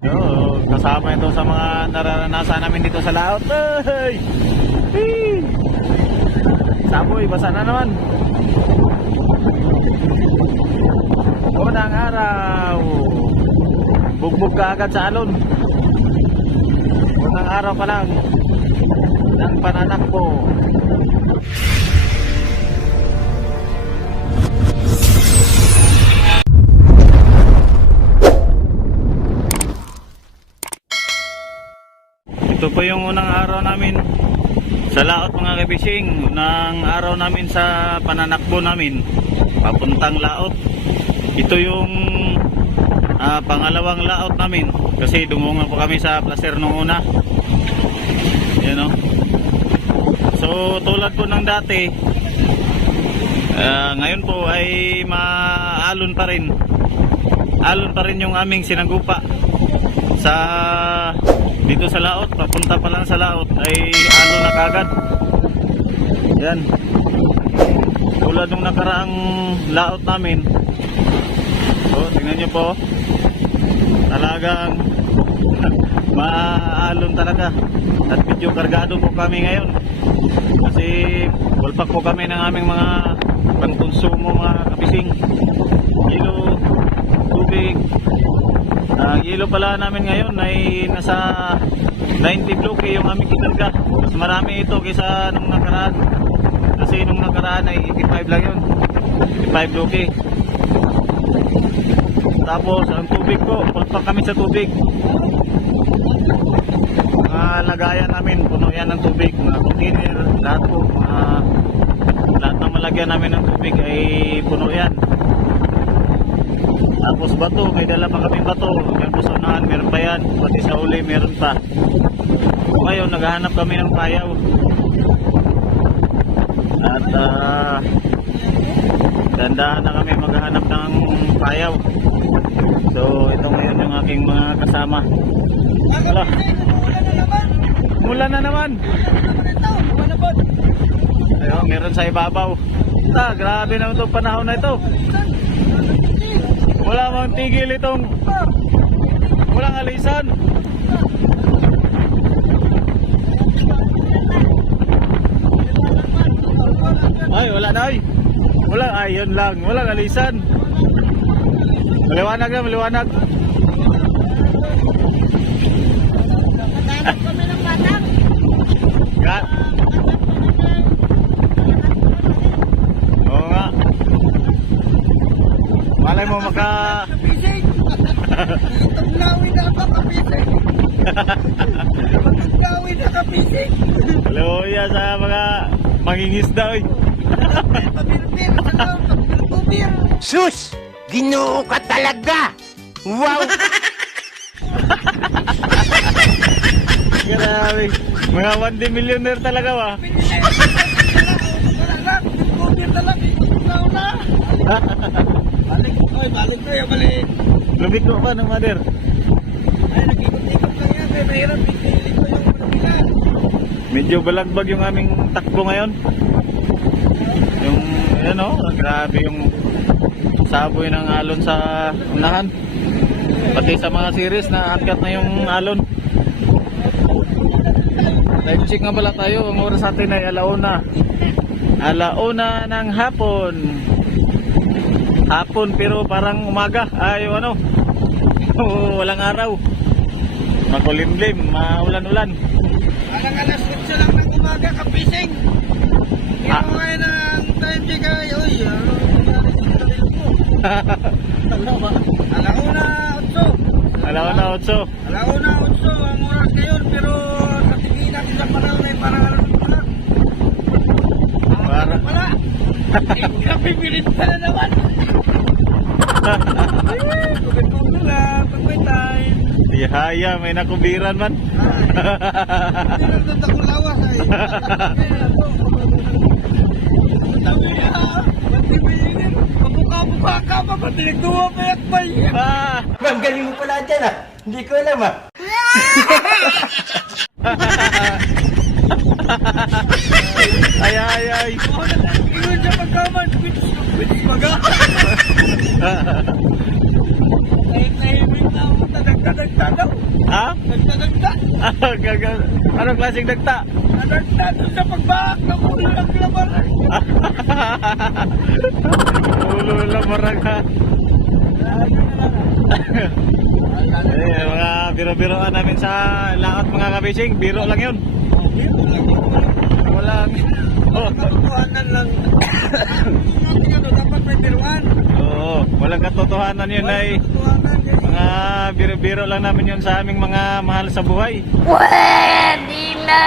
Oo, kasama ito sa mga nararanasan namin dito sa laot. Ay! Hey! Saboy, basa na naman. Unang araw. Bugbog ka agad sa alon. Unang araw pa lang ng pananakbo. Ito po yung unang araw namin sa laot mga kabising. Unang araw namin sa pananakbo namin papuntang laot. Ito yung pangalawang laot namin kasi dumungan po kami sa placer nung una. Yan o. So tulad po ng dati, ngayon po ay maalon pa rin. Alon pa rin yung aming sinagupa sa dito sa laot. Papunta pa lang sa laot ay alon na kagad. Yan. Tulad nung nakaraang laot namin. So tingnan nyo po, talagang maalon talaga. At medyo kargado po kami ngayon kasi walpak po kami ng aming mga pangkonsumo mga kabising. Kilo, tubig. Ang yelo pala namin ngayon ay nasa 90 bloke yung aming kinarga. Mas marami ito kaysa nung nakaraan. Kasi nung nakaraan ay 85 lang yun. 85 bloke. Tapos ang tubig po, pagpak kami sa tubig. Mga lagayan namin, puno yan ng tubig. Mga container, lahat po. Lahat ng malagyan namin ng tubig ay puno yan. Tapos bato, may dala pa kami bato. Meron po sa unahan, meron pa yan. Pati sa uli, meron pa. So ngayon, naghahanap kami ng payaw. At dandahan na kami maghahanap ng payaw. So ito ngayon yung aking mga kasama. Hala, mula na naman. Ayun, meron sa ibabaw. Grabe naman itong panahon na ito. Wala mang tigil itong walang alisan. Ay, wala na ay. Wala, ayun lang. Walang alisan. Maliwanag na, maliwanag. Oo nga. Malay mo maka... Taglawin na ako kapisig. Taglawin na kapisig. Haloya sa mga mangingisda oy. Pabir-bir sa loob, pabir-bir. Sus! Ginoo ka talaga! Wow! Grabe. Mga 1D millionaire talaga ba? Pabir na lang. Ikaw na. Balik ko, balik ko. Balik. Lumit ko pa ng mother. Ay, nag-ikot-ikot lang yan. May mahirap. Pili ko yung manila. Medyo balagbag yung aming takbo ngayon. Yung, ano, grabe yung saboy ng alon sa unahan. Pati sa mga series na akyat na yung alon. Time check nga pala tayo. Ang oras natin ay alauna. Alauna ng hapon. Hapon pero parang umaga. Ay, ano, walang araw. Makulimlim, maulan-ulan. Alang alas 8 lang ng umaga, kapising. Ito ngayon ang time check ay, uy, alauna 8. Alauna 8. Alauna 8 ang oras ngayon, pero patingin natin sa panahon ay parang alam pala. Parang Wala. Kapipilit pa na naman. Pagkakong lang, pag-may time. Yahaya, may nakubiran man. Hindi lang doon akong lawas ay. Sabi niya, matibigin. Mabuka-buka ka pa, pati nagduwa pa yakbay. Ang galing mo pala dyan ah! Hindi ko alam ah! Ay, ay, ay. Ingon siya pagkaman, bitis maga. Tahimik na ako, Nagdagda daw. Ha? Nagdagda. Anong klaseng dagta? Nagdagda doon sa pagbahak ng ulo ng labaran. Ulo lang marag ha. Eh, mga biro-biroan namin sa lahat mga kabising. Biro lang yun. Walang... Katotohanan lang. Dapat may biruan. Oo, walang katotohanan yun ay Katotohanan. mga biro-biro lang namin yun sa aming mga mahal sa buhay. Pwede na!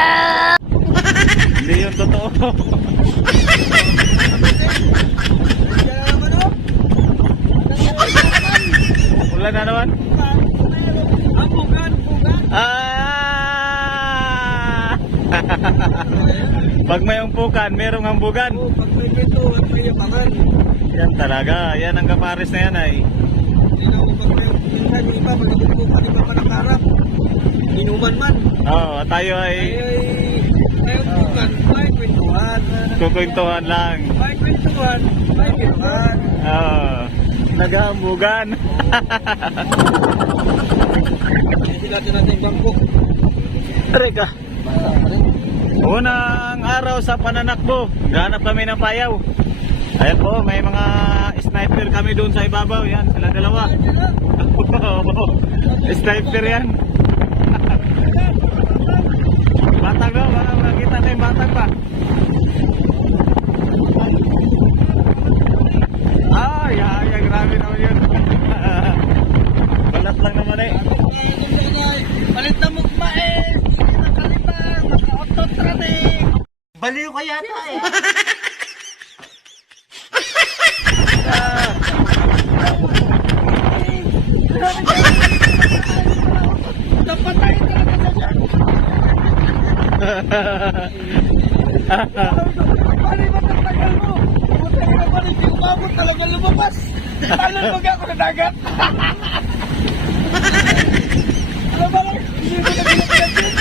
Hindi yun totoo. Kaya naman o. Wala na naman. Bugan. Ah! Pag may umpukan, merong hambugan. Pag may pito at may yabangan. Yan talaga, yan ang kapares na yan ay. Pag may minsan yung iba, magkabukan, iba pa nakarap. Inuman man. Oo, tayo ay May bukan, may kwentuhan. kukwentuhan lang. May kwentuhan, may biruan. Oo, naghambugan. Sila natin bangko. Reka. Unang araw sa pananakbo, ganap kami ng payaw. Ayan po, may mga sniper kami doon sa ibabaw. Yan, sila dalawa. Sniper yan. Batag daw, baka makita na yung batag pa. Ay, grabe naman yun. Balat lang naman eh. Palit na mukmain. Nakalitan. Naka-autotronic. Baliw ka yata eh. Napatay talaga sa dyan. Pari ba tagal mo? Buti na pari, di umabot talaga lumabas. Talon mag ako sa dagat. Ano ba lang? Hindi ko na pinapinagin.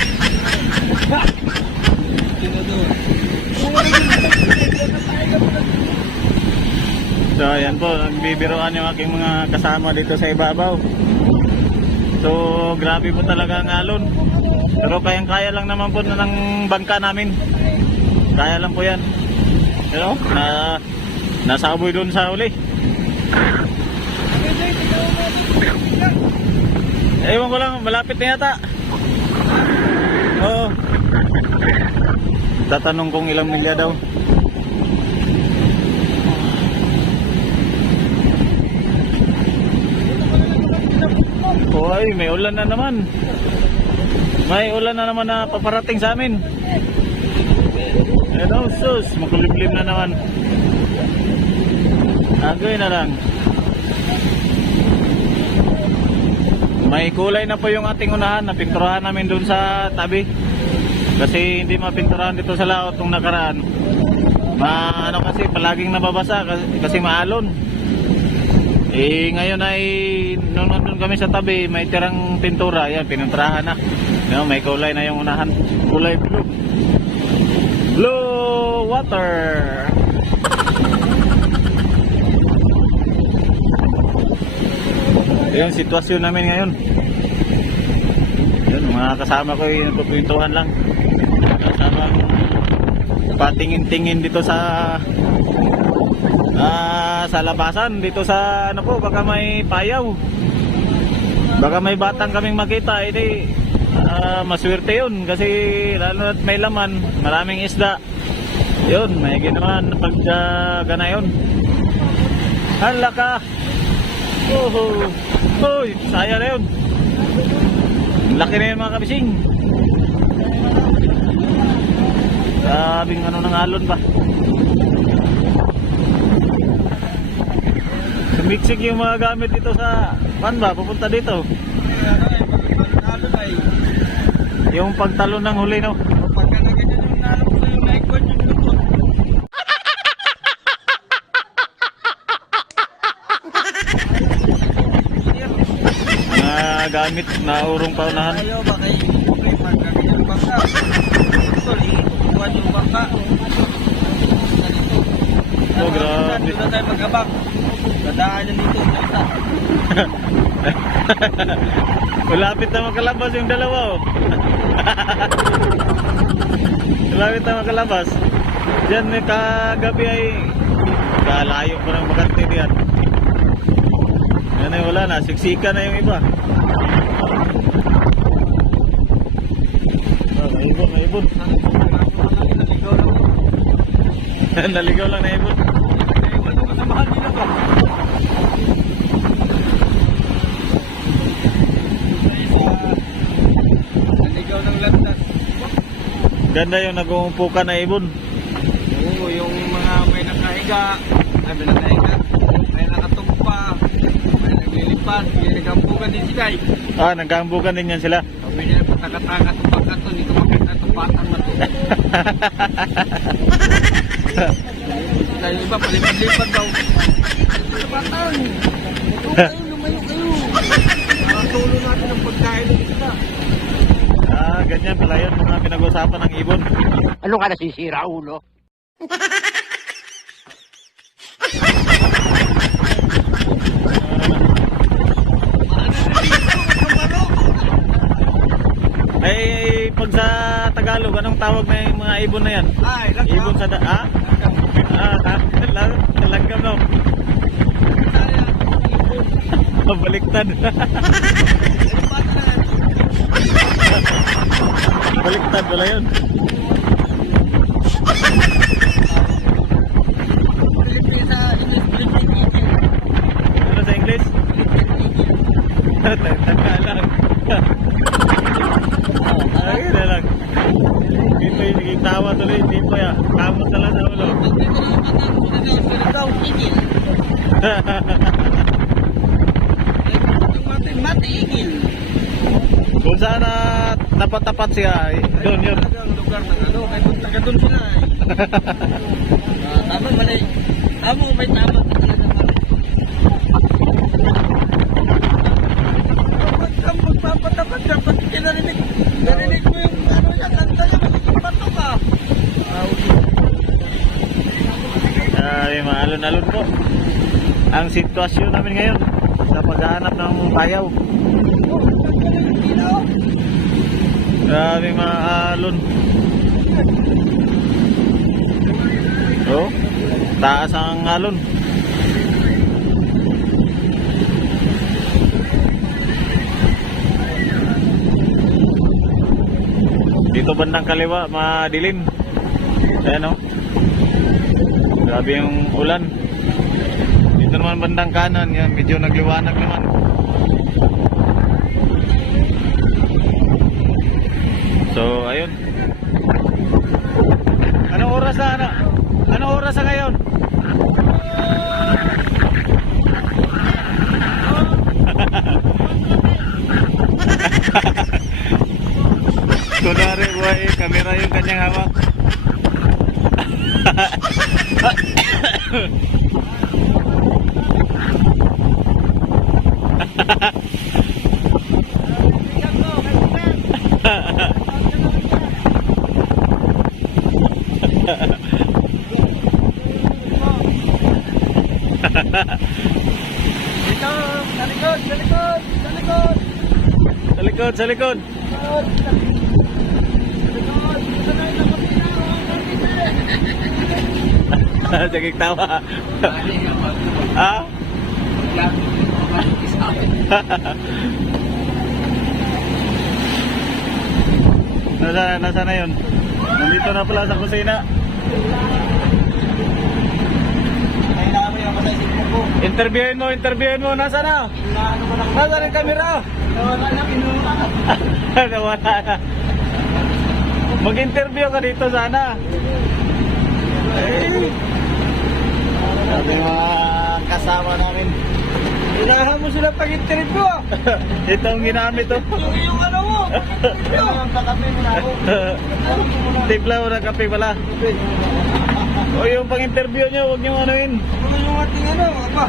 So ayan po, nagbibiroan yung aking mga kasama dito sa ibabaw. So grabe po talaga ang alon. Pero kayang-kaya lang naman po ng bangka namin. Kaya lang po yan. Pero nasaboy doon sa uli. Ewan ko lang, malapit na yata. Oo. Tatanong kong ilang milya daw. Hoy, may ulan na naman. May ulan na naman na paparating sa amin. Hello, sus, makulimlim na naman. Agoy na lang. May kulay na po yung ating unahan. Napinturahan namin dun sa tabi. Kasi hindi mapinturahan dito sa laot nung nakaraan. Ano kasi palaging nababasa kasi maalon. Eh ngayon ay nung nandun kami sa tabi, may tirang pintura. Yan, pininturahan na. No, may kulay na yung unahan. Kulay blue. Blue water. Yung sitwasyon namin ngayon. Yun, mga kasama ko yung nagpupintuhan lang. Kasama patingin-tingin dito sa labasan. Dito sa ano po, baka may payaw. Baka may batang kaming makita. Hindi, maswerte yun. Kasi lalo na't may laman, maraming isda. Yun, may ginawa pagkana yun. Hala ka. Oh, hoy, saya na yun. Laki na yun mga kabising. Sabing ano ng alon ba. Sumiksik yung mga gamit dito sa pan ba, pupunta dito. Yung pagtalon ng huli no. Pagka na ganyan yung nalap ko yung likeboard yung lupot. Mga gamit na urong paunahan. Ayaw ba kay pagka ganyan yung bangka? Sorry, kukuha yung bangka. Oh, grabe. Dito tayo magabak. Dadaan na dito. Malapit na makalabas yung dalawa oh. Malapit na makalabas. Diyan kagabi ay kalayo pa ng Makati diyan. Yan ay wala na, siksika na yung iba. Naibon, naibon. Naligaw lang na ibon. Naligaw ng landas. Ganda yung nag-uumpukan na ibon. Oo, yung mga may nakahiga, may nakahiga, may nakatumpa, may naglilipat, may nagampukan din sila eh. Ah, nagkaambukan din yan sila. Sabi nila, pataka-taka, tumpakan to, hindi ko makita tumpatan mo to. Dahil iba, palipad-lipad daw. Tumpatan! Lumayo kayo! Nakatulo natin ang pagkain ng isa. Ah, ganyan pala yun mga pinag-usapan ng ibon. Ano ka nasisira, ulo? Eh, pag sa Tagalog, anong tawag na yung mga ibon na yan? Ay, langgam. Ibon sa ah? Langgam no? Baliktad. Baliktad pala yun. Ano sa English? Tanda lang. Ay, na lang. Dito yung nagitawa tuloy. Dito ya. Kamot na lang sa ulo. Matigil. Kung saan na tapat-tapat siya, doon yun. Ang lugar ng ano, kahit taga doon sila eh. Tama mali. Tama, may tama ka talaga mali. Huwag kang magpapatapat, dapat kinarinig. Narinig mo yung ano niya, kanta niya, magpapato ka. Ay, maalon-alon po. Ang sitwasyon namin ngayon sa paghahanap ng bayaw. Grabe maalon. Oh, taas ang alon. Dito bandang kaliwa, madilim. Ayan oh. Grabe yung ulan. Dito naman bandang kanan, yan, medyo nagliwanag naman. So, ayun. Anong oras na, ano? Anong oras na ngayon? Kunwari, buhay, kamera yung kanyang hawak. Ito, sa likod, sa likod, sa likod. Sa likod, sa likod. Saging tawa. Ha? Nasa na yun? Nandito na pala sa kusina. Interviewin mo, nasa na? Nasa na yung camera? Nawala na. Mag-interview ka dito sana. Sabi mga kasama namin. Inahan mo sila pag-interview ah. Ito ang ginamit to. Yung ano mo, pag-interview. Pagkape mo na ako. Tipla mo ng kape pala. O yung pang-interview nyo, huwag nyo anuin. Ano yung ating ano, apa?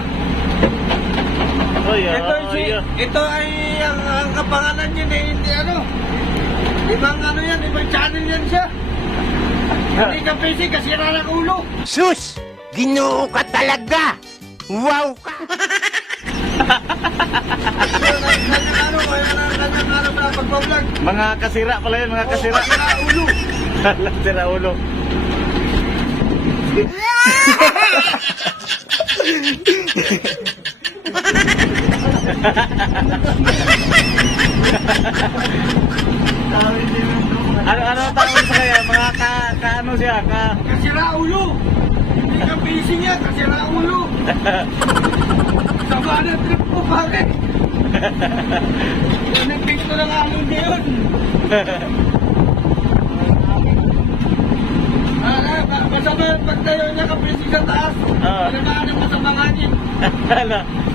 Oy, Ito ay ang kapangalan niya na hindi ano. Ibang ano yan, ibang channel yan siya. Hindi ka busy kasi sira ng ulo. Sus! Ginoo ka talaga! Wow ka! Kanyang araw, kanyang araw na pagbablog. Mga kasira pala yun, mga kasira. Sira ulo. Sira ulo. Ano ang tawag sa kaya? Mga ano siya? Kasira ulo. Hindi ka busy niya, kasira ulo. Sama na trip ko, pare. Nagpinto ng amon niya yun. Masama pag tayo niya kapisi sa taas. Pinagaanan mo sa mangangin.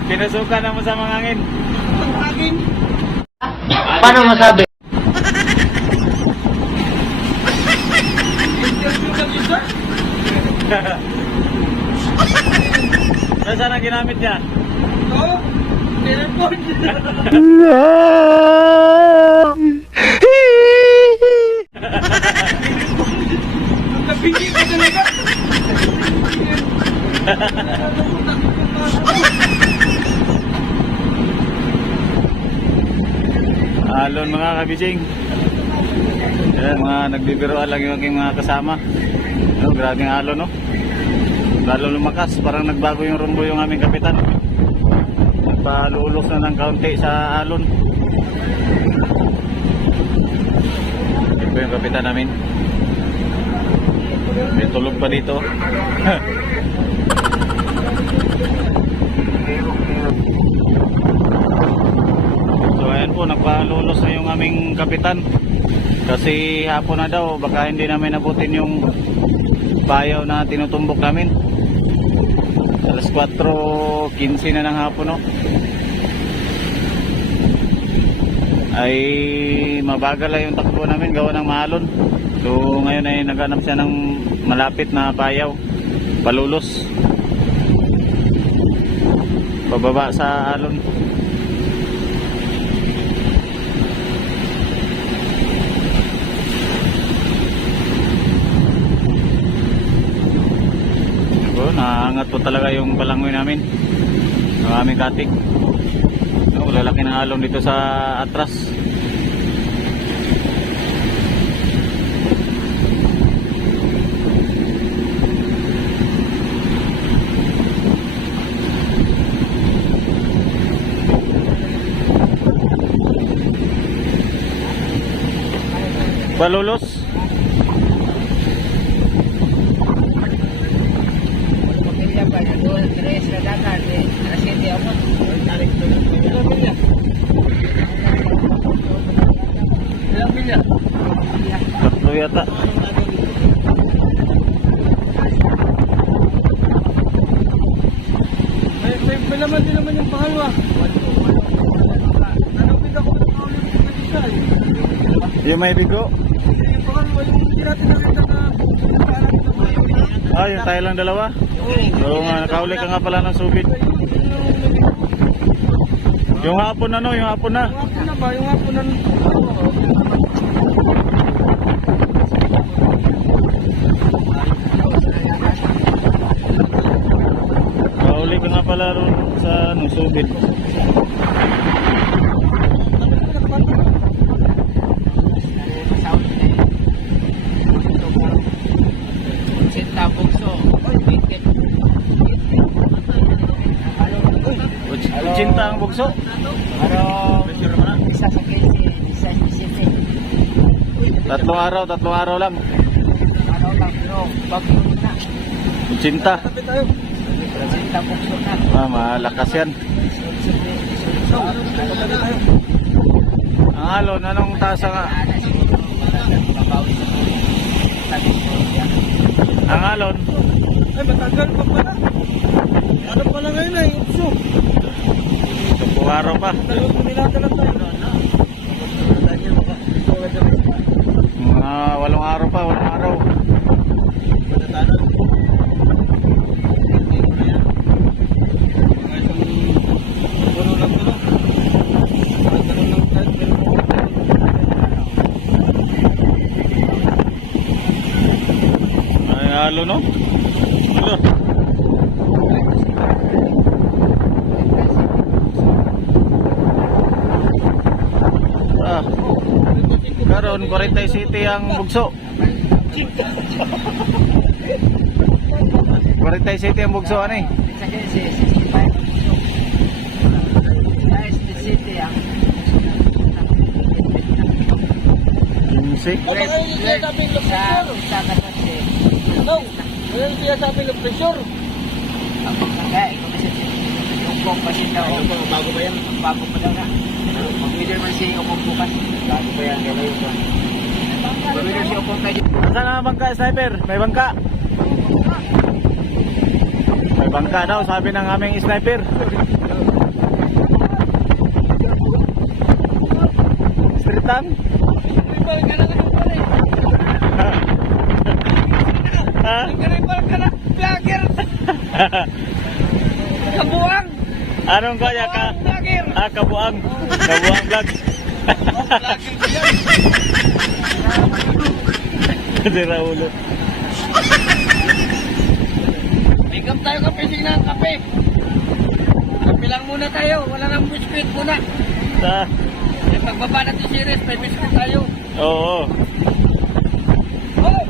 Pinasukan na mo sa mangangin. Mangangin. Paano masabi? Interview ka dito. Saan ang ginamit niya? Oo. Telepon. Nagpingi ka talaga. Alon mga kabising. Ayan, mga nagbibiroan lang yung aking mga kasama. No, grabe ang alon, no? Lalo lumakas, parang nagbago yung rumbo yung aming kapitan. Nagpalulos na ng kaunti sa alon. Ito yung kapitan namin. May tulog pa dito. So ayan po, nagpalulos na yung aming kapitan. Kasi hapon na daw, baka hindi namin nabutin yung bayaw na tinutumbok namin. Alas 4:15 na ng hapon, no? Ay mabagal lang yung takbo namin gawa ng maalon. So ngayon ay naghanap siya ng malapit na bayaw, palulos pababa sa alon. So, naangat po talaga yung balangoy namin ng aming katik. So, lalaki ng alon dito sa atras. Balulos. Tatlo yata. May laman din naman yung pahalwa. Nanupit ako ng paulit ng isa eh. Yung may bigo. Yung pahalwa, yung hindi natin nakita na Yung tayo lang dalawa. So nakahuli ka nga pala ng subid. Yung hapon na, no? Yung hapon na. Yung hapon na ba? Yung hapon na. Nakahuli ka nga pala ron sa subid. Cinta ang bugso. Tatlong araw lang. Cinta. Malakas yan. Ang alon, anong tasa nga? Ang alon. Ay, matagal pa pala. Ano pala ngayon ay upso. Tatlong araw pa. Dalawang pinilatalan tayo. Mga 8 araw pa, 8 araw. Ay, halo, no? Halo. Karon 47 ang bugso. 47 ang bugso ani. Sa kasi 65. Guys, the city ang Music. Ano kayo yung sinasabing low pressure? sa kasi. No, ano yung sinasabing low pressure? Kaya ikaw kasi yung kong pasin daw. Bago ba yan? Bago pa daw na. Mag-winner man si Okong bukas. Bago pa yan. Kaya yun. Mag-winner si Okong kayo. Saan ang bangka, sniper? May bangka. May bangka daw, sabi ng aming sniper. Streetan? Ha? Vlogger! Kabuang! Anong kaya ka? Vlogger! Kabuang. Kabuang vlog. Si Raulo. Pick up tayo kape, sige na ang kape. Kape lang muna tayo, wala nang biscuit muna. Sa? Eh, pagbaba natin si Res, may biscuit tayo. Oo. Oh!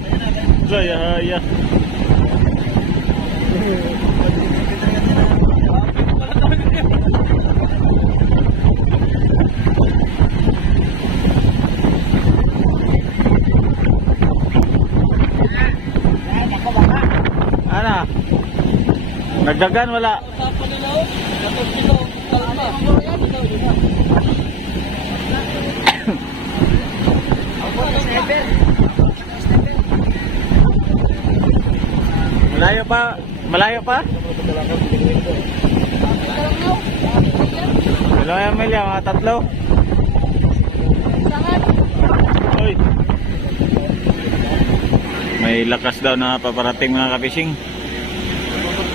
Saya. Ana? Nagdagan wala? Usapan nila oh. Tapos ito, kalma. Malayo pa? Malayo pa? Dalawang milya, mga tatlo. Uy. May lakas daw na paparating mga kapising.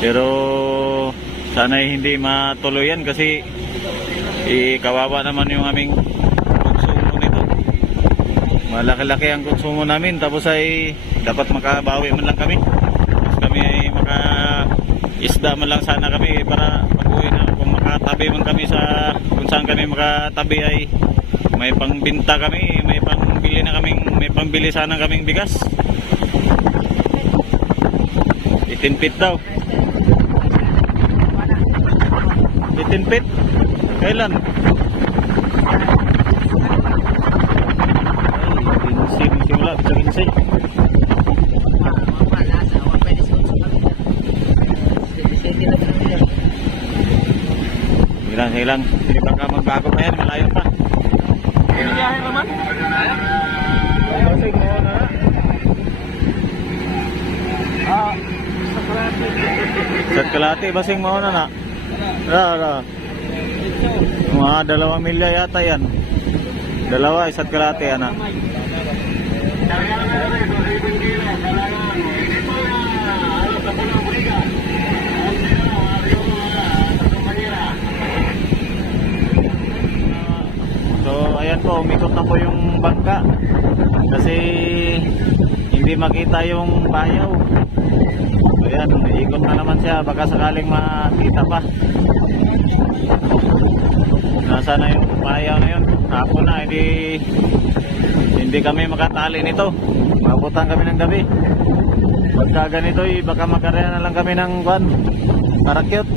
Pero sana hindi matuloy yan kasi kawawa naman yung aming konsumo nito. Malaki-laki ang konsumo namin tapos ay dapat makabawi man lang kami. Tapos kami ay maka-isda man lang sana kami para pag-uwi na kung makatabi man kami sa kung saan kami makatabi ay may pangbinta kami, may pangbili na kaming may pangbili sana kaming bigas. 18 feet daw. 18 feet? Kailan? Ay, 15 simula, bisa 15. Hilang. Hindi pa ka magbago pa yan, malayo pa. Piniyahin naman. Basig mo na. Sa Kalate, basig mo na na. Ra. Mga 2 milya yata yan. 2, isa't Kalate yan. So ayan po, umikot na po yung bangka kasi hindi makita yung bayaw. So ayan, ikot na naman siya, baka sakaling makita pa. Nasa na yung bayaw na yun? Hapon na, hindi kami makatali nito. Mabutan kami ng gabi. Pagka ganito, baka makarya na lang kami ng parakyot.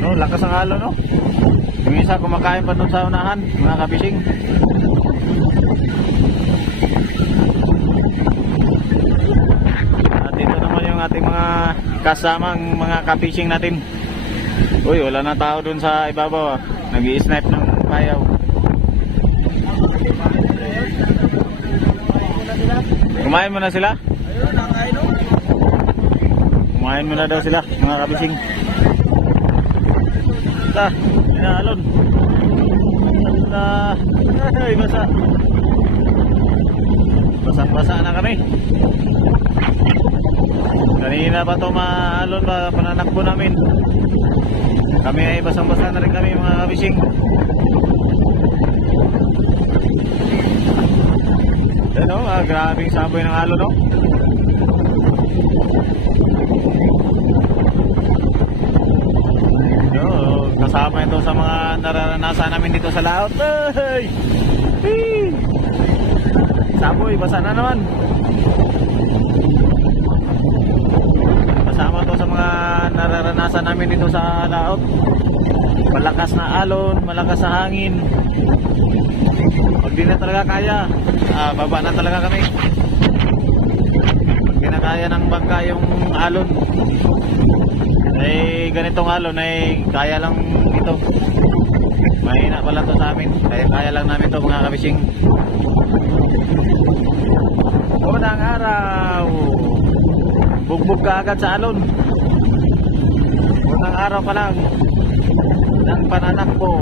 No, lakas ang halo, no? Yung isa kumakain pa doon sa unahan, mga kabising. At dito naman yung ating mga kasamang mga kabising natin. Uy, wala na tao doon sa ibabaw. Nag-i-snipe ng bayaw. Kumain mo na sila? Kumain mo na daw sila, mga kabising. Inaalon. Ay, basa. Basa na kami. Kanina pa ito maalon ba pananakbo namin. Kami ay basang-basa na rin kami, mga kabising. Ano, grabing saboy ng alon, no? kasama ito sa mga nararanasan namin dito sa laot. Ay! Hey! Saboy, basa na naman. Kasama to sa mga nararanasan namin dito sa laot. Malakas na alon, malakas na hangin. Pag di na talaga kaya, baba na talaga kami. Pag di na kaya ng bangka yung alon, ay ganitong alon ay kaya lang ito. Mahina pala to sa amin. Kaya lang namin to mga kabising. Unang araw, bugbog ka agad sa alon. Unang araw pa lang ng pananakbo.